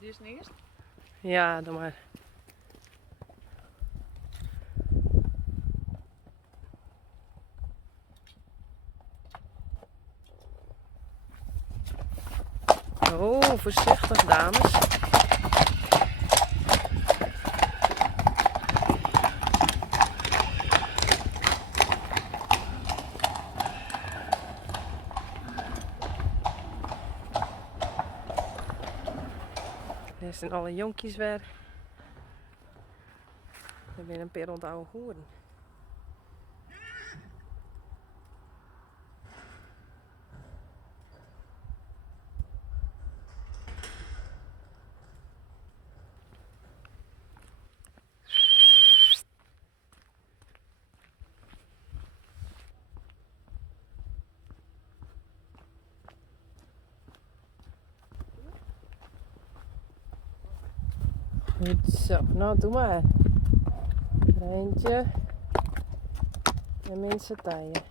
Die is eerst? Ja, doe maar. Oh, voorzichtig dames. Hier zijn alle jonkies weer. Er zijn een paar oude hoeren. Goed zo, nou doe maar. Eentje. En mensen taaien.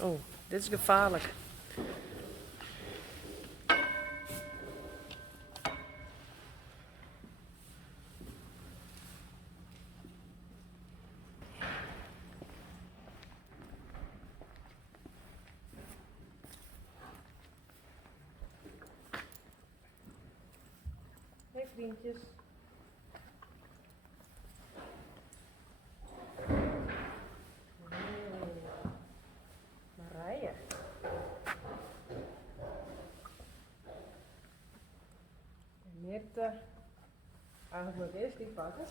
Oh, dit is gevaarlijk. Hey vriendjes. Marije. En Mirte. Eigenlijk eerst die pakken.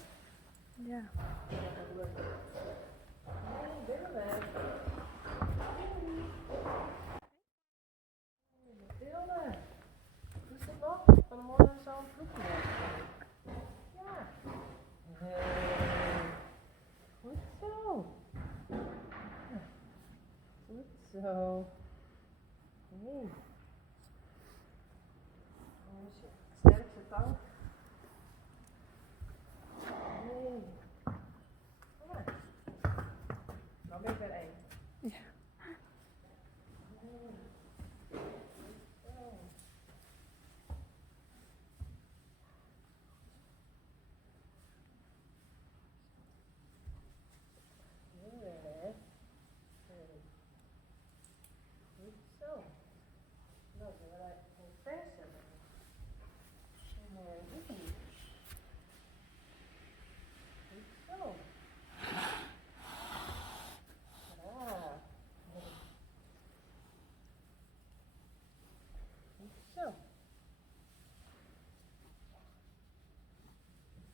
Ja. Nee, Willem. Mathilde. Hoe is het nog? Vanmorgen zo'n vloekje. Ja. Goed zo. Goed zo. Hey. Sterkste tang. Nee. Kom maar. Nou ben ik weer één. Ja. Goed zo. Nou, dan wil ik een verse. Goed zo. Ja. Goed zo.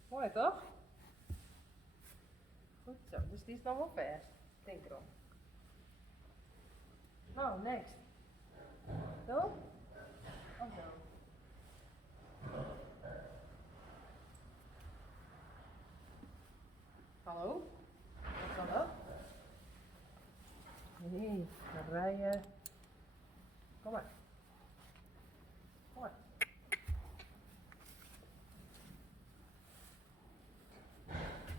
Mooi toch? Goed zo. Dus die is nog wel vers. Denk erom. Nou, next. Zo? Of zo? Hallo? Wat kan dat? Nee, rijden. Kom maar. Kom maar.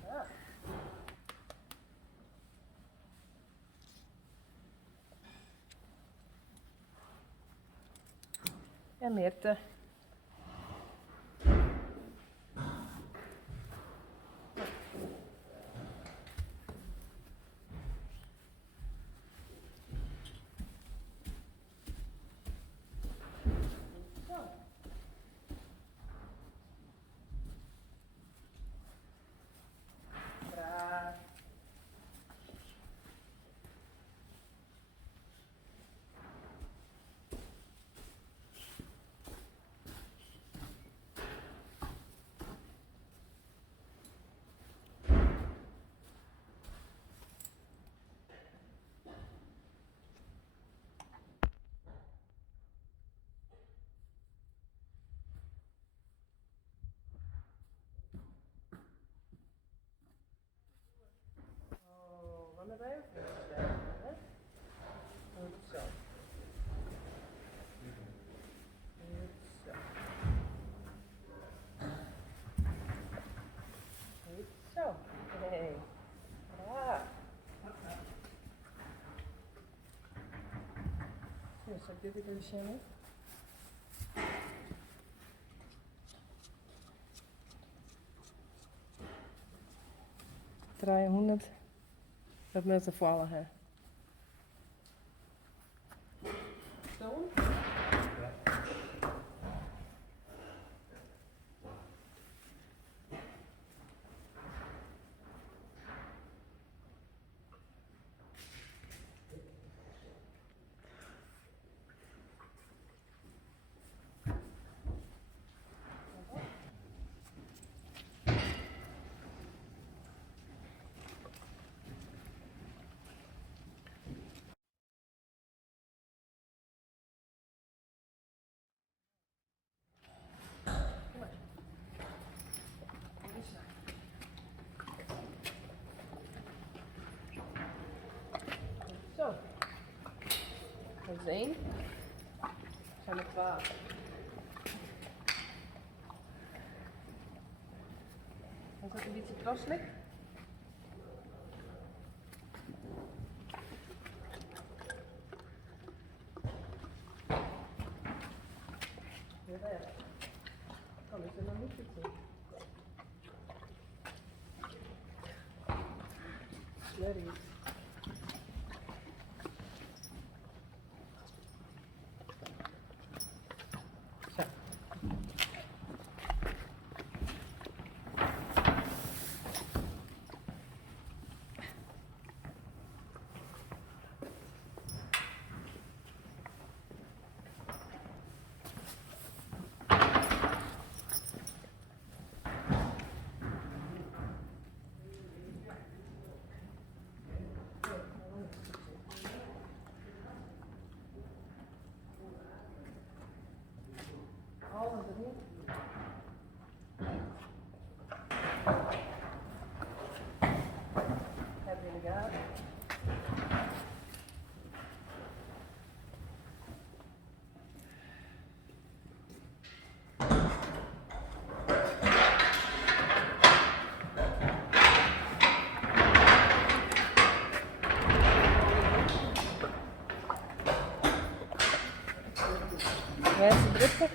Ja. En Mirte. Zo. Braaf. zal ik dit even zien? Draaien 100. Dat moet er vallen, hè? Zo? Zo. Dat is 1. Zijn er 12. Dan zit een beetje kraselijk. Jawel. Dan is er nog niet zitten. Slurry. Zo. Alles erin. Heb je in de gaten. Waar is de drukte?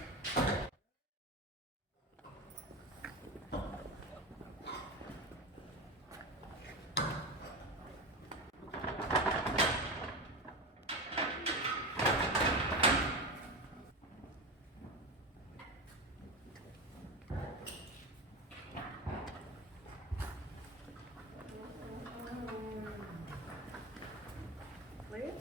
Clear?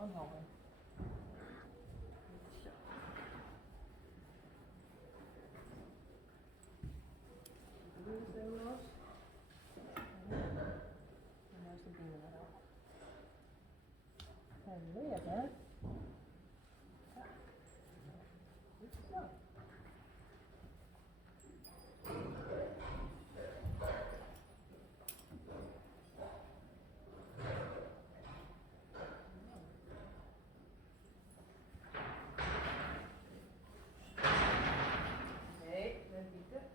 Aanhouden. Zo. Doe je het even los? En daar is de binnen eraf. En weer, hè? Ja. Goed zo. Nee, dat niet.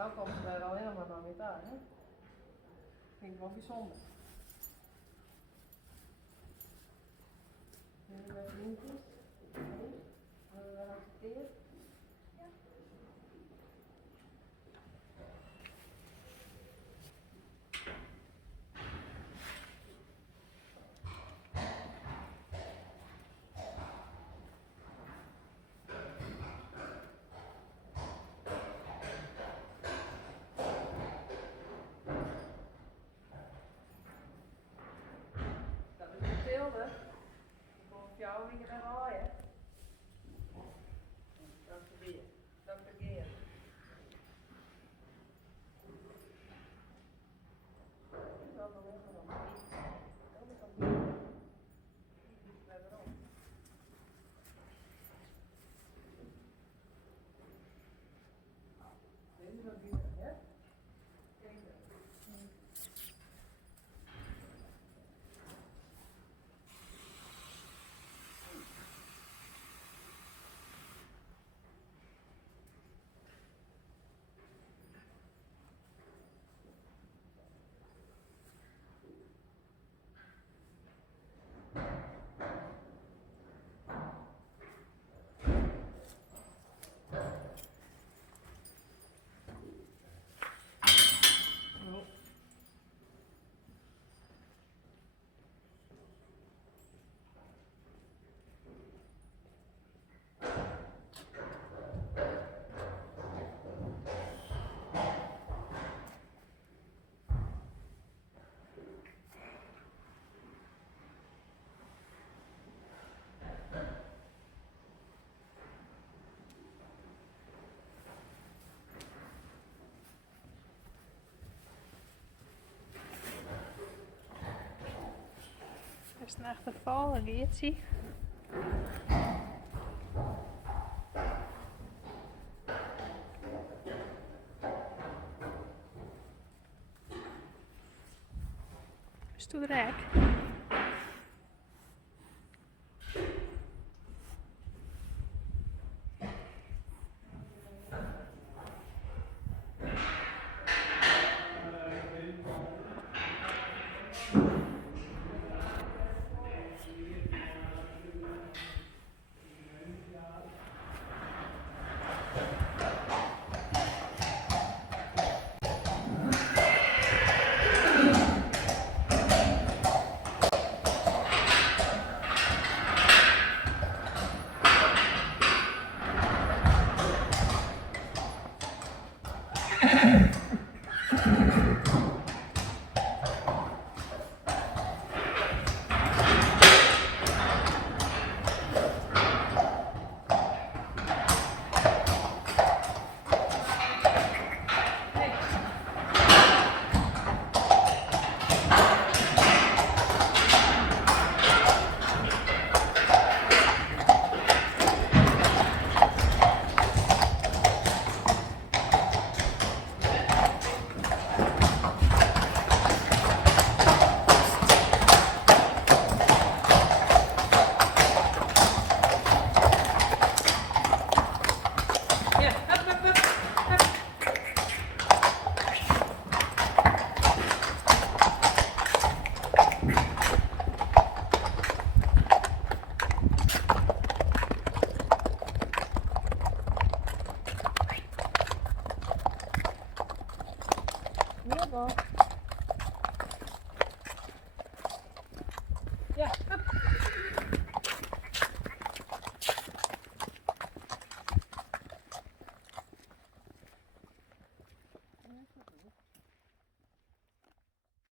Nou komt ze er alleen maar nog niet aan, hè? Vind ik wel bijzonder. Jullie met vriendjes? Nee? Hebben we dat accepteerd? Ja. Dat is hetzelfde. Ik kom op jou weer gaan raaien. Dr. Geer. Dr. Geer. Dat is wel nog even nog. Dat is al goed. Iets verderop. Dit is ook beter, hè? Kijk eens. Oh. Is het echt een val, een geertje? Is het rek? Ja.